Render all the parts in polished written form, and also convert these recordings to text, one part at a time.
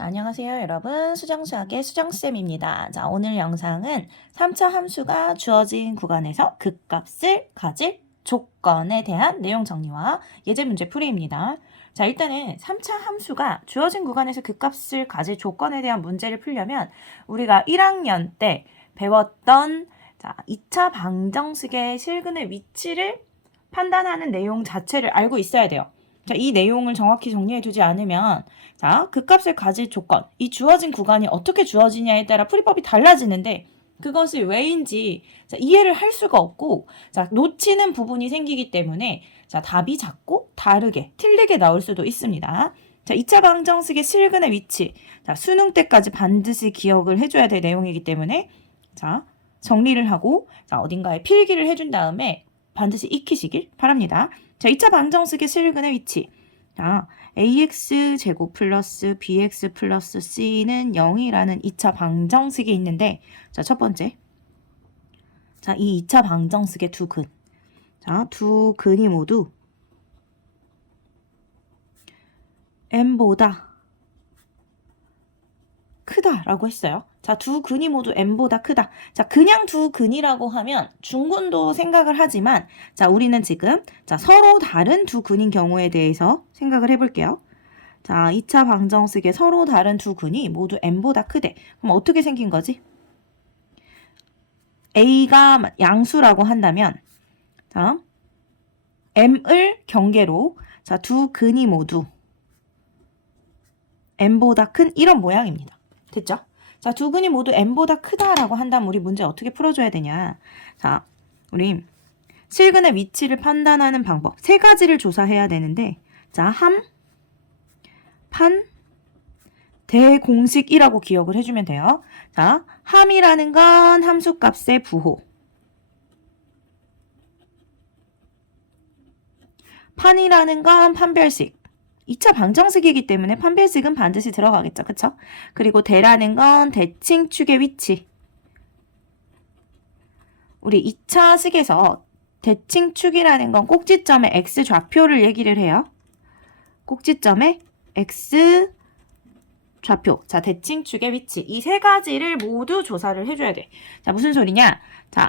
안녕하세요, 여러분. 수정수학의 수정쌤입니다. 자, 오늘 영상은 3차 함수가 주어진 구간에서 극값을 가질 조건에 대한 내용 정리와 예제 문제 풀이입니다. 자, 일단은 3차 함수가 주어진 구간에서 극값을 가질 조건에 대한 문제를 풀려면 우리가 1학년 때 배웠던 2차 방정식의 실근의 위치를 판단하는 내용 자체를 알고 있어야 돼요. 자, 이 내용을 정확히 정리해두지 않으면 극값을 가질 조건, 이 주어진 구간이 어떻게 주어지냐에 따라 풀이법이 달라지는데 그것이 왜인지 이해를 할 수가 없고 놓치는 부분이 생기기 때문에 답이 자꾸 다르게, 틀리게 나올 수도 있습니다. 2차 방정식의 실근의 위치, 수능 때까지 반드시 기억을 해줘야 될 내용이기 때문에 정리를 하고 어딘가에 필기를 해준 다음에 반드시 익히시길 바랍니다. 2차 방정식의 실근의 위치. ax 제곱 플러스 bx 플러스 c는 0이라는 2차 방정식이 있는데 첫 번째. 이 2차 방정식의 두 근. 두 근이 모두 m보다 크다라고 했어요. 두 근이 모두 m보다 크다. 그냥 두 근이라고 하면 중근도 생각을 하지만 우리는 지금 서로 다른 두 근인 경우에 대해서 생각을 해볼게요. 2차 방정식의 서로 다른 두 근이 모두 m보다 크대. 그럼 어떻게 생긴 거지? a가 양수라고 한다면 m을 경계로 두 근이 모두 m보다 큰 이런 모양입니다. 됐죠? 두 근이 모두 m보다 크다라고 한다면 우리 문제 어떻게 풀어줘야 되냐? 우리 실근의 위치를 판단하는 방법 세 가지를 조사해야 되는데 함, 판, 대공식이라고 기억을 해주면 돼요. 함이라는 건 함수값의 부호. 판이라는 건 판별식. 2차 방정식이기 때문에 판별식은 반드시 들어가겠죠. 그쵸? 그리고 대라는 건 대칭축의 위치. 우리 2차 식에서 대칭축이라는 건 꼭지점의 x 좌표를 얘기를 해요. 꼭지점의 x 좌표. 대칭축의 위치. 이 세 가지를 모두 조사를 해줘야 돼. 무슨 소리냐?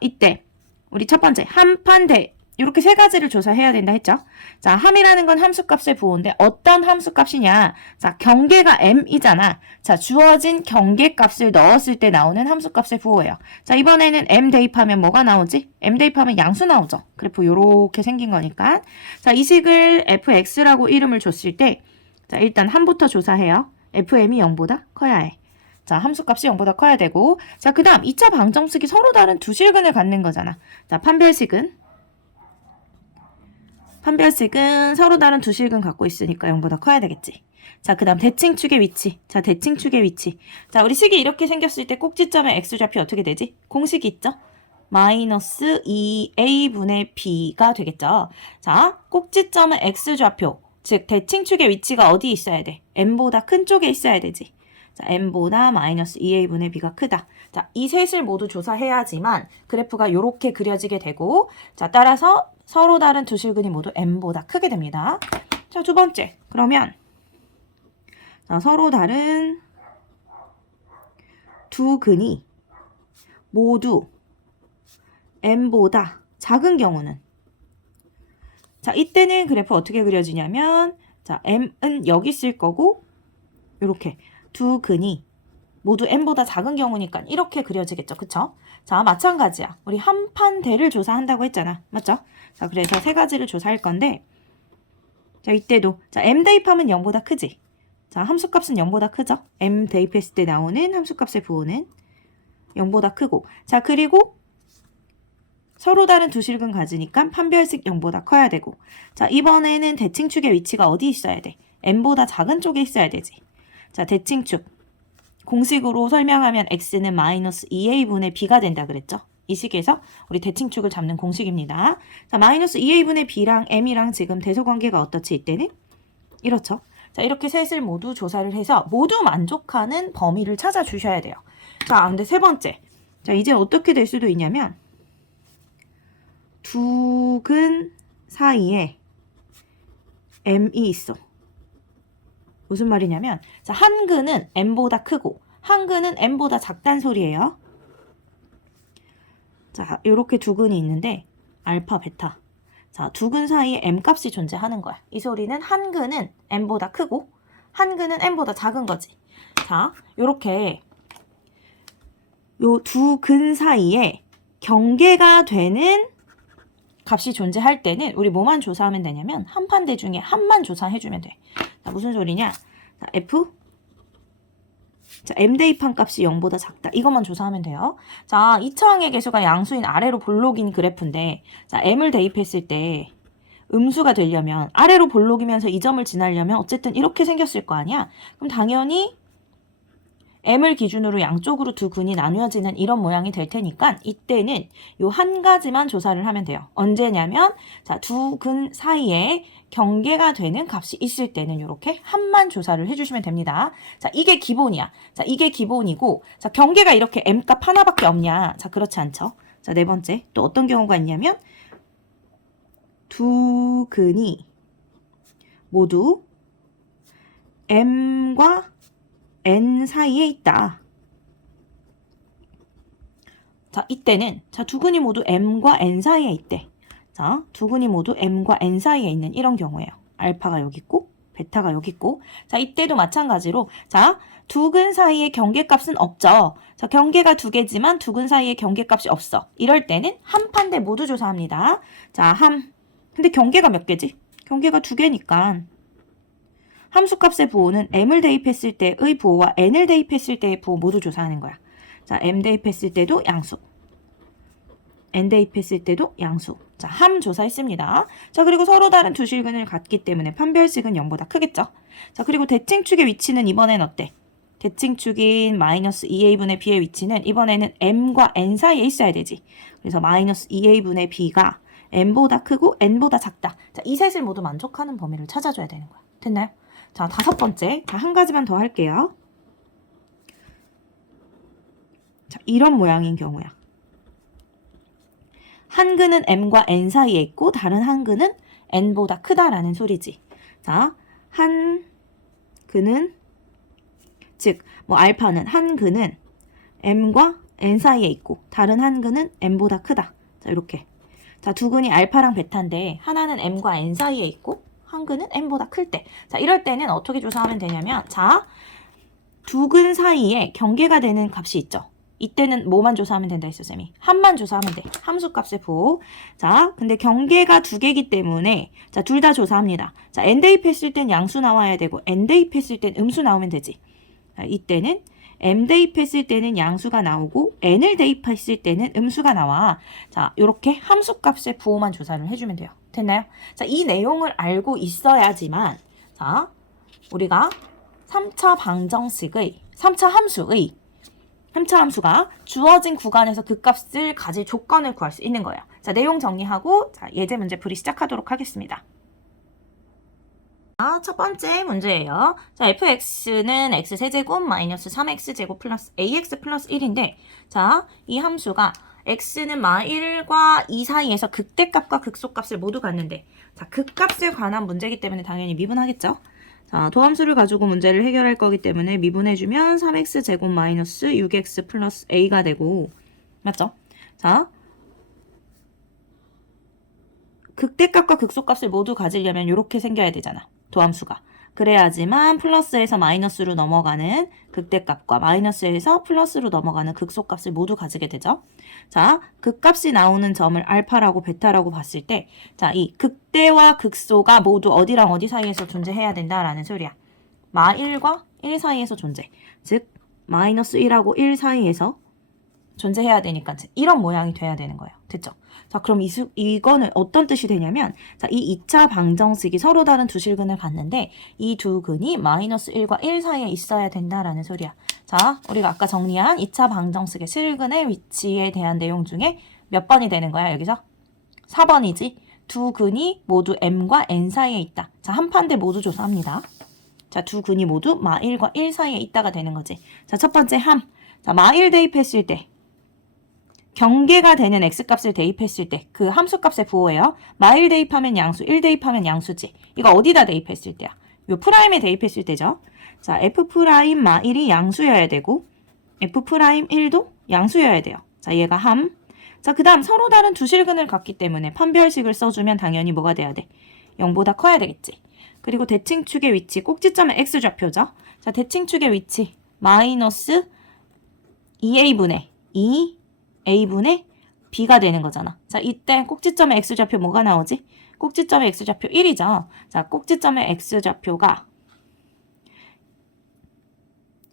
이때 우리 첫 번째 함판대. 이렇게 세 가지를 조사해야 된다 했죠. 함이라는 건 함수값의 부호인데 어떤 함수값이냐? 경계가 m이잖아. 주어진 경계값을 넣었을 때 나오는 함수값의 부호예요. 이번에는 m 대입하면 뭐가 나오지? m 대입하면 양수 나오죠. 그래프 요렇게 생긴 거니까. 이 식을 fx라고 이름을 줬을 때 일단 함부터 조사해요. fm이 0보다 커야 해. 함수값이 0보다 커야 되고 그 다음 2차 방정식이 서로 다른 두 실근을 갖는 거잖아. 판별식은 서로 다른 두 실근 갖고 있으니까 0보다 커야 되겠지. 그 다음 대칭축의 위치. 대칭축의 위치. 우리 식이 이렇게 생겼을 때 꼭지점의 x좌표 어떻게 되지? 공식이 있죠? 마이너스 2a분의 b가 되겠죠. 꼭지점의 x좌표. 즉 대칭축의 위치가 어디 있어야 돼? m보다 큰 쪽에 있어야 되지. m보다 마이너스 2a분의 b가 크다. 이 셋을 모두 조사해야지만 그래프가 이렇게 그려지게 되고 따라서 서로 다른 두 실근이 모두 m보다 크게 됩니다. 두 번째. 그러면 서로 다른 두 근이 모두 m보다 작은 경우는 이때는 그래프 어떻게 그려지냐면 m은 여기 있을 거고 이렇게 두 근이 모두 m보다 작은 경우니까 이렇게 그려지겠죠. 그쵸? 마찬가지야. 우리 함판대를 조사한다고 했잖아. 맞죠? 그래서 세 가지를 조사할 건데 이때도 m 대입하면 0보다 크지? 함수값은 0보다 크죠? m 대입했을 때 나오는 함수값의 부호는 0보다 크고 그리고 서로 다른 두 실근 가지니까 판별식 0보다 커야 되고 이번에는 대칭축의 위치가 어디 있어야 돼? m보다 작은 쪽에 있어야 되지. 대칭축 공식으로 설명하면 x는 마이너스 2a분의 b가 된다 그랬죠? 이 식에서 우리 대칭축을 잡는 공식입니다. 마이너스 2a분의 b랑 m이랑 지금 대소관계가 어떻지 이때는? 이렇죠. 이렇게 셋을 모두 조사를 해서 모두 만족하는 범위를 찾아주셔야 돼요. 근데 세 번째. 이제 어떻게 될 수도 있냐면 두 근 사이에 m이 있어. 무슨 말이냐면 자, 한근은 m보다 크고 한근은 m보다 작단 소리예요. 자, 이렇게 두 근이 있는데 알파, 베타. 자, 두 근 사이에 m 값이 존재하는 거야. 이 소리는 한근은 m보다 크고 한근은 m보다 작은 거지. 자, 요렇게 요 두 근 사이에 경계가 되는 값이 존재할 때는 우리 뭐만 조사하면 되냐면 한 판대 중에 한만 조사해주면 돼. 자, 무슨 소리냐? 자, f 자, m 대입한 값이 0보다 작다. 이것만 조사하면 돼요. 자, 2차항의 개수가 양수인 아래로 볼록인 그래프인데 자, m을 대입했을 때 음수가 되려면 아래로 볼록이면서 이 점을 지나려면 어쨌든 이렇게 생겼을 거 아니야? 그럼 당연히 m을 기준으로 양쪽으로 두 근이 나누어지는 이런 모양이 될 테니까 이때는 요 한 가지만 조사를 하면 돼요. 언제냐면 자, 두 근 사이에 경계가 되는 값이 있을 때는 이렇게 한만 조사를 해주시면 됩니다. 자, 이게 기본이야. 자, 이게 기본이고 자, 경계가 이렇게 m값 하나밖에 없냐? 자, 그렇지 않죠. 자, 네 번째 또 어떤 경우가 있냐면 두 근이 모두 m과 n 사이에 있다. 자, 이때는 자, 두 근이 모두 m과 n 사이에 있대. 자, 두 근이 모두 m과 n 사이에 있는 이런 경우예요. 알파가 여기 있고 베타가 여기 있고 자, 이때도 마찬가지로 자, 두 근 사이에 경계값은 없죠. 자, 경계가 두 개지만 두 근 사이에 경계값이 없어. 이럴 때는 한 판대 모두 조사합니다. 자, 근데 경계가 몇 개지? 경계가 두 개니까 함수값의 부호는 m을 대입했을 때의 부호와 n을 대입했을 때의 부호 모두 조사하는 거야. 자, m 대입했을 때도 양수, n 대입했을 때도 양수. 자, 함 조사했습니다. 자, 그리고 서로 다른 두 실근을 갖기 때문에 판별식은 0보다 크겠죠. 자, 그리고 대칭축의 위치는 이번엔 어때? 대칭축인 마이너스 2a분의 b의 위치는 이번에는 m과 n 사이에 있어야 되지. 그래서 마이너스 2a분의 b가 m보다 크고 n보다 작다. 자, 이 셋을 모두 만족하는 범위를 찾아줘야 되는 거야. 됐나요? 자, 다섯 번째. 자, 한 가지만 더 할게요. 자, 이런 모양인 경우야. 한 근은 m과 n 사이에 있고 다른 한 근은 n보다 크다라는 소리지. 자, 한 근은 즉, 뭐 알파는 한 근은 m과 n 사이에 있고 다른 한 근은 n보다 크다. 자, 이렇게. 자, 두 근이 알파랑 베타인데 하나는 m과 n 사이에 있고 한 근은 n보다 클 때. 자, 이럴 때는 어떻게 조사하면 되냐면 자, 두 근 사이에 경계가 되는 값이 있죠. 이때는 뭐만 조사하면 된다 했어, 쌤이. 함만 조사하면 돼. 함수값의 부호. 자, 근데 경계가 두 개이기 때문에 자, 둘 다 조사합니다. 자, n 대입했을 땐 양수 나와야 되고 n 대입했을 땐 음수 나오면 되지. 자, 이때는 m 대입했을 때는 양수가 나오고 n을 대입했을 때는 음수가 나와. 자, 요렇게 함수값의 부호만 조사를 해주면 돼요. 됐나요? 자, 이 내용을 알고 있어야지만 자, 우리가 3차 방정식의 3차 함수가 주어진 구간에서 그 값을 가질 조건을 구할 수 있는 거예요. 자, 내용 정리하고 자, 예제 문제 풀이 시작하도록 하겠습니다. 첫 번째 문제예요. 자, fx는 x세제곱 마이너스 3x제곱 플러스 ax 플러스 1인데 자, 이 함수가 x는 마1과 2 사이에서 극대값과 극소값을 모두 갖는데 자, 극값에 관한 문제이기 때문에 당연히 미분하겠죠. 자, 도함수를 가지고 문제를 해결할 거기 때문에 미분해주면 3x제곱 마이너스 6x 플러스 a가 되고 맞죠? 자, 극대값과 극소값을 모두 가지려면 이렇게 생겨야 되잖아. 도함수가. 그래야지만 플러스에서 마이너스로 넘어가는 극대값과 마이너스에서 플러스로 넘어가는 극소값을 모두 가지게 되죠. 자, 극값이 나오는 점을 알파라고 베타라고 봤을 때 자, 이 극대와 극소가 모두 어디랑 어디 사이에서 존재해야 된다라는 소리야. 마1과 1 사이에서 존재. 즉 마이너스 1하고 1 사이에서 존재해야 되니까 이런 모양이 돼야 되는 거예요. 됐죠? 자, 그럼 이거는 어떤 뜻이 되냐면 자, 이 2차 방정식이 서로 다른 두 실근을 갖는데 이 두 근이 마이너스 1과 1 사이에 있어야 된다라는 소리야. 자, 우리가 아까 정리한 2차 방정식의 실근의 위치에 대한 내용 중에 몇 번이 되는 거야, 여기서? 4번이지. 두 근이 모두 m과 n 사이에 있다. 자, 한 판대 모두 조사합니다. 자, 두 근이 모두 마1과 1 사이에 있다가 되는 거지. 자, 첫 번째 함. 자, 마1 대입했을 때 경계가 되는 x값을 대입했을 때 그 함수값의 부호예요. 마1 대입하면 양수, 1 대입하면 양수지. 이거 어디다 대입했을 때야? 요 프라임에 대입했을 때죠. 자, F 프라임 마 1이 양수여야 되고 F 프라임 1도 양수여야 돼요. 자, 얘가 함. 자, 그 다음 서로 다른 두 실근을 갖기 때문에 판별식을 써주면 당연히 뭐가 돼야 돼? 0보다 커야 되겠지. 그리고 대칭축의 위치, 꼭지점의 x좌표죠. 자, 대칭축의 위치 마이너스 2a분의 2a분의 b가 되는 거잖아. 자, 이때 꼭지점의 x좌표 뭐가 나오지? 꼭지점의 x좌표 1이죠. 자, 꼭지점의 x좌표가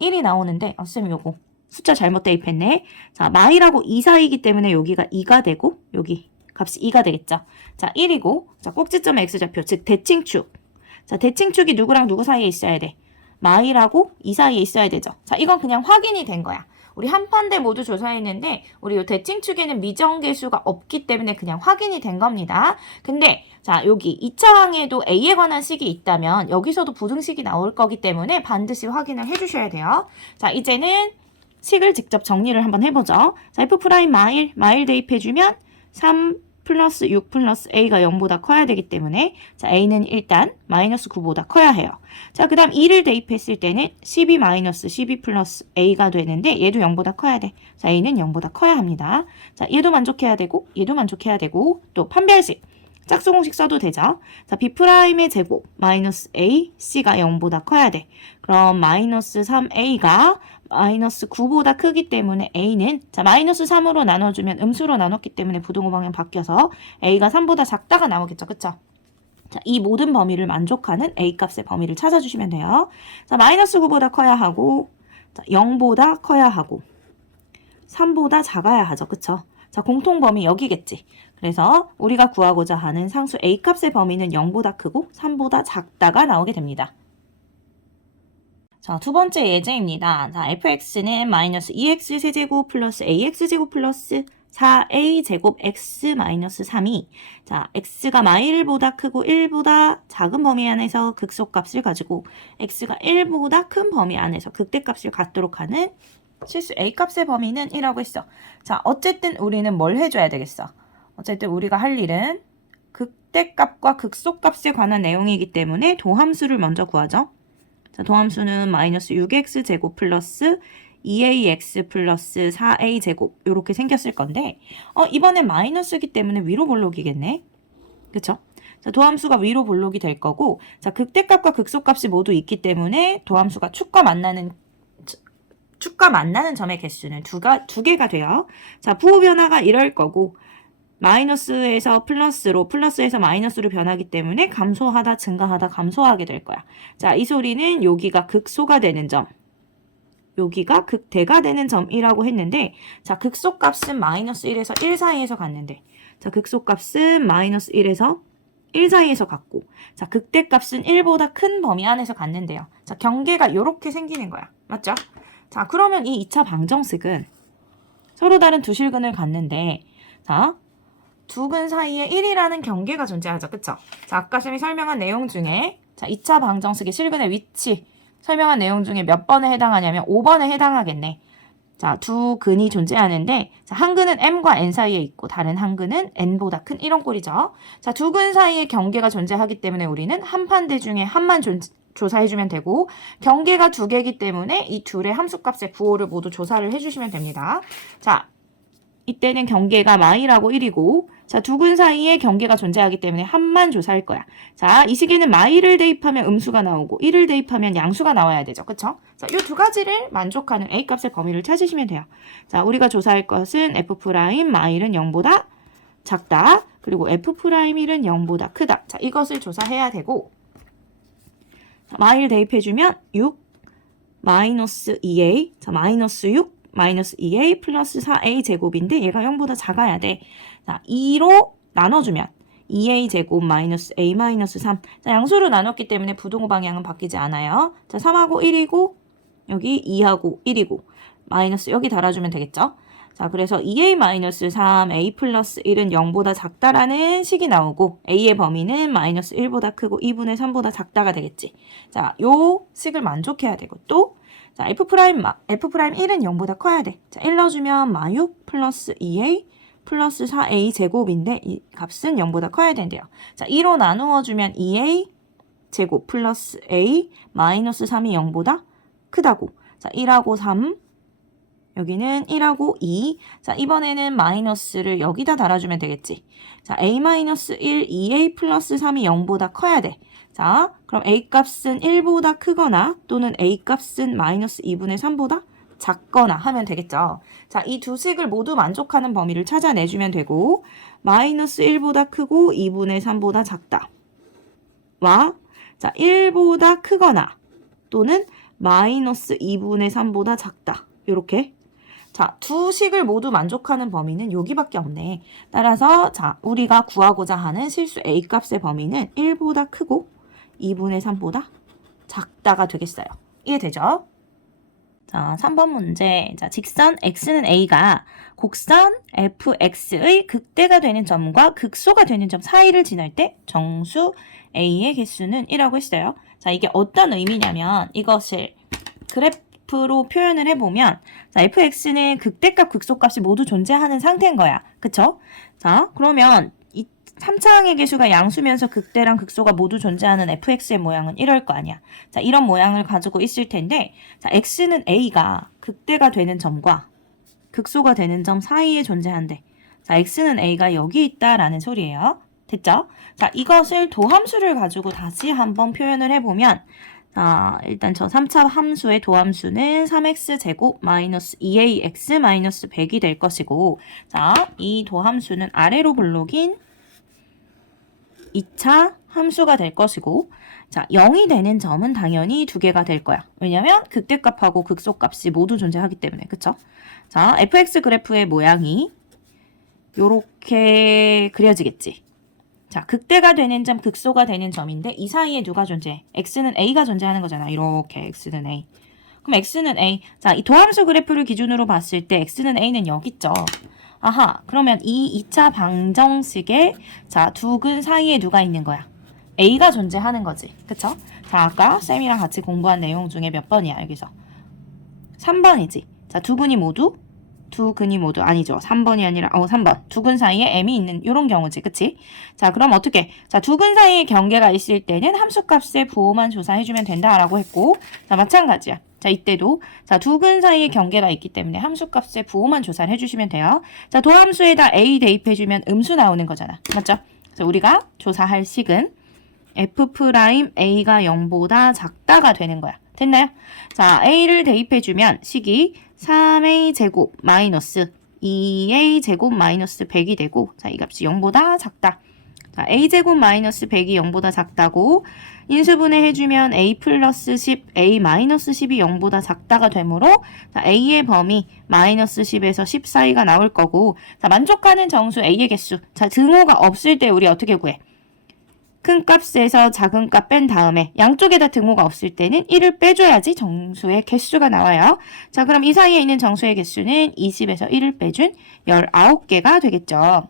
1이 나오는데 쌤 요거 숫자 잘못 대입했네. 자, 마이라고 2 사이이기 때문에 여기가 2가 되고 여기 값이 2가 되겠죠. 자, 1이고 자, 꼭지점의 x좌표 즉 대칭축. 자, 대칭축이 누구랑 누구 사이에 있어야 돼? 마이라고 2 사이에 있어야 되죠. 자, 이건 그냥 확인이 된 거야. 우리 한 판대 모두 조사했는데 우리 요 대칭축에는 미정계수가 없기 때문에 그냥 확인이 된 겁니다. 근데 자, 여기 2차 항에도 A에 관한 식이 있다면 여기서도 부등식이 나올 거기 때문에 반드시 확인을 해주셔야 돼요. 자, 이제는 식을 직접 정리를 한번 해보죠. 자, F 프라임 마일 대입해주면 3 플러스 6 플러스 A가 0보다 커야 되기 때문에 자, A는 일단 마이너스 9보다 커야 해요. 자, 그 다음 2를 대입했을 때는 12 마이너스 12 플러스 A가 되는데 얘도 0보다 커야 돼. 자, A는 0보다 커야 합니다. 자, 얘도 만족해야 되고 얘도 만족해야 되고 또 판별식 짝수공식 써도 되죠. 자, B'의 제곱 마이너스 A, C가 0보다 커야 돼. 그럼 마이너스 3A가 마이너스 9보다 크기 때문에 A는 자 마이너스 3으로 나눠주면 음수로 나눴기 때문에 부등호 방향 바뀌어서 A가 3보다 작다가 나오겠죠. 그쵸? 자, 이 모든 범위를 만족하는 A 값의 범위를 찾아주시면 돼요. 자, 마이너스 9보다 커야 하고 자, 0보다 커야 하고 3보다 작아야 하죠. 그쵸? 자, 공통 범위 여기겠지. 그래서 우리가 구하고자 하는 상수 A 값의 범위는 0보다 크고 3보다 작다가 나오게 됩니다. 자, 두 번째 예제입니다. 자, fx는 마이너스 2x 세제곱 플러스 ax제곱 플러스 4a제곱 x 마이너스 3이 자, x가 마일보다 크고 1보다 작은 범위 안에서 극소값을 가지고 x가 1보다 큰 범위 안에서 극대값을 갖도록 하는 실수 a값의 범위는 1이라고 했어. 자, 어쨌든 우리는 뭘 해줘야 되겠어? 어쨌든 우리가 할 일은 극대값과 극소값에 관한 내용이기 때문에 도함수를 먼저 구하죠. 자, 도함수는 마이너스 6x 제곱 플러스 2ax 플러스 4a 제곱 이렇게 생겼을 건데 이번엔 마이너스이기 때문에 위로 볼록이겠네. 그쵸? 자, 도함수가 위로 볼록이 될 거고 자, 극대값과 극소값이 모두 있기 때문에 도함수가 축과 만나는 점의 개수는 두 개가 돼요. 자, 부호 변화가 이럴 거고 마이너스에서 플러스로 플러스에서 마이너스로 변하기 때문에 감소하다 증가하다 감소하게 될 거야. 자, 이 소리는 여기가 극소가 되는 점 여기가 극대가 되는 점이라고 했는데 자, 극소값은 마이너스 1에서 1 사이에서 갔는데 자, 극소값은 마이너스 1에서 1 사이에서 갔고 자, 극대값은 1보다 큰 범위 안에서 갔는데요. 자, 경계가 이렇게 생기는 거야. 맞죠? 자, 그러면 이 2차 방정식은 서로 다른 두 실근을 갖는데 자, 두 근 사이에 1이라는 경계가 존재하죠. 그쵸? 자, 아까 쌤이 설명한 내용 중에 자, 2차 방정식의 실근의 위치 설명한 내용 중에 몇 번에 해당하냐면 5번에 해당하겠네. 자, 두 근이 존재하는데 자, 한 근은 m과 n 사이에 있고 다른 한 근은 n보다 큰 이런 꼴이죠. 자, 두 근 사이에 경계가 존재하기 때문에 우리는 한 판대 중에 한만 조사해주면 되고 경계가 두 개이기 때문에 이 둘의 함수값의 부호를 모두 조사를 해주시면 됩니다. 자, 이때는 경계가 마이라고 1이고 자, 두 근 사이에 경계가 존재하기 때문에 한만 조사할 거야. 자, 이 식에는 마이를 대입하면 음수가 나오고 1을 대입하면 양수가 나와야 되죠. 그쵸? 자, 이 두 가지를 만족하는 A값의 범위를 찾으시면 돼요. 자, 우리가 조사할 것은 F' 마일은 0보다 작다. 그리고 F'1은 0보다 크다. 자, 이것을 조사해야 되고 자, 마일 대입해주면 6 마이너스 2A 자, 마이너스 6 마이너스 2a 플러스 4a 제곱인데 얘가 0보다 작아야 돼. 자, 2로 나눠주면 2a 제곱 마이너스 a 마이너스 3. 자, 양수로 나눴기 때문에 부등호 방향은 바뀌지 않아요. 자, 3하고 1이고 여기 2하고 1이고 마이너스 여기 달아주면 되겠죠. 자, 그래서 2a 마이너스 3 a 플러스 1은 0보다 작다라는 식이 나오고 a의 범위는 마이너스 1보다 크고 2분의 3보다 작다가 되겠지. 자, 요 식을 만족해야 되고 또 자, F'1은 0보다 커야 돼. 자, 1 넣어주면 마6 플러스 2a 플러스 4a 제곱인데 이 값은 0보다 커야 된대요. 자, 2로 나누어주면 2a 제곱 플러스 a 마이너스 3이 0보다 크다고. 자, 1하고 3, 여기는 1하고 2. 자, 이번에는 마이너스를 여기다 달아주면 되겠지. 자, a-1, 2a 플러스 3이 0보다 커야 돼. 자, 그럼 a 값은 1보다 크거나 또는 a 값은 마이너스 2분의 3보다 작거나 하면 되겠죠. 자, 이 두 식을 모두 만족하는 범위를 찾아내주면 되고, 마이너스 1보다 크고 2분의 3보다 작다. 와, 자, 1보다 크거나 또는 마이너스 2분의 3보다 작다. 요렇게. 자, 두 식을 모두 만족하는 범위는 여기밖에 없네. 따라서 자, 우리가 구하고자 하는 실수 a 값의 범위는 1보다 크고 2분의 3보다 작다가 되겠어요. 이해되죠? 자, 3번 문제. 자, 직선 x는 a가 곡선 fx의 극대가 되는 점과 극소가 되는 점 사이를 지날 때 정수 a의 개수는 1이라고 했어요. 자, 이게 어떤 의미냐면 이것을 그래프로 표현을 해보면 자, fx는 극대값, 극소값이 모두 존재하는 상태인 거야. 그쵸? 자, 그러면 이 3차항의 개수가 양수면서 극대랑 극소가 모두 존재하는 fx의 모양은 이럴 거 아니야. 자, 이런 모양을 가지고 있을 텐데 자, x는 a가 극대가 되는 점과 극소가 되는 점 사이에 존재한대. 자, x는 a가 여기 있다라는 소리예요. 됐죠? 자, 이것을 도함수를 가지고 다시 한번 표현을 해보면 자, 일단 저 3차 함수의 도함수는 3x제곱 마이너스 2ax 마이너스 100이 될 것이고 자, 이 도함수는 아래로 블록인 2차 함수가 될 것이고 자, 0이 되는 점은 당연히 두 개가 될 거야. 왜냐면 극대값하고 극소값이 모두 존재하기 때문에. 그쵸? 자, fx 그래프의 모양이 요렇게 그려지겠지. 자, 극대가 되는 점, 극소가 되는 점인데 이 사이에 누가 존재해? x는 a가 존재하는 거잖아. 이렇게 x는 a. 그럼 x는 a. 자, 이 도함수 그래프를 기준으로 봤을 때 x는 a는 여기 있죠. 아하, 그러면 이 2차 방정식에 자, 두 근 사이에 누가 있는 거야? a가 존재하는 거지. 그쵸? 자, 아까 쌤이랑 같이 공부한 내용 중에 몇 번이야, 여기서? 3번이지. 자, 두 근이 모두 아니죠. 3번이 아니라 3번. 두 근 사이에 m이 있는 이런 경우지. 그치? 자, 그럼 어떻게? 자, 두 근 사이에 경계가 있을 때는 함수값의 부호만 조사해주면 된다라고 했고 자, 마찬가지야. 자, 이때도 자, 두 근 사이에 경계가 있기 때문에 함수값의 부호만 조사를 해주시면 돼요. 자, 도함수에다 a 대입해주면 음수 나오는 거잖아. 맞죠? 그래서 우리가 조사할 식은 f'a가 0보다 작다가 되는 거야. 됐나요? 자, a를 대입해주면 식이 3a 제곱 마이너스 2a 제곱 마이너스 100이 되고 자, 이 값이 0보다 작다. 자, a 제곱 마이너스 100이 0보다 작다고 인수분해 해주면 a 플러스 10, a 마이너스 10이 0보다 작다가 되므로 자, a의 범위 마이너스 10에서 10 사이가 나올 거고 자, 만족하는 정수 a의 개수. 자, 등호가 없을 때 우리 어떻게 구해? 큰 값에서 작은 값 뺀 다음에 양쪽에다 등호가 없을 때는 1을 빼줘야지 정수의 개수가 나와요. 자, 그럼 이 사이에 있는 정수의 개수는 20에서 1을 빼준 19개가 되겠죠.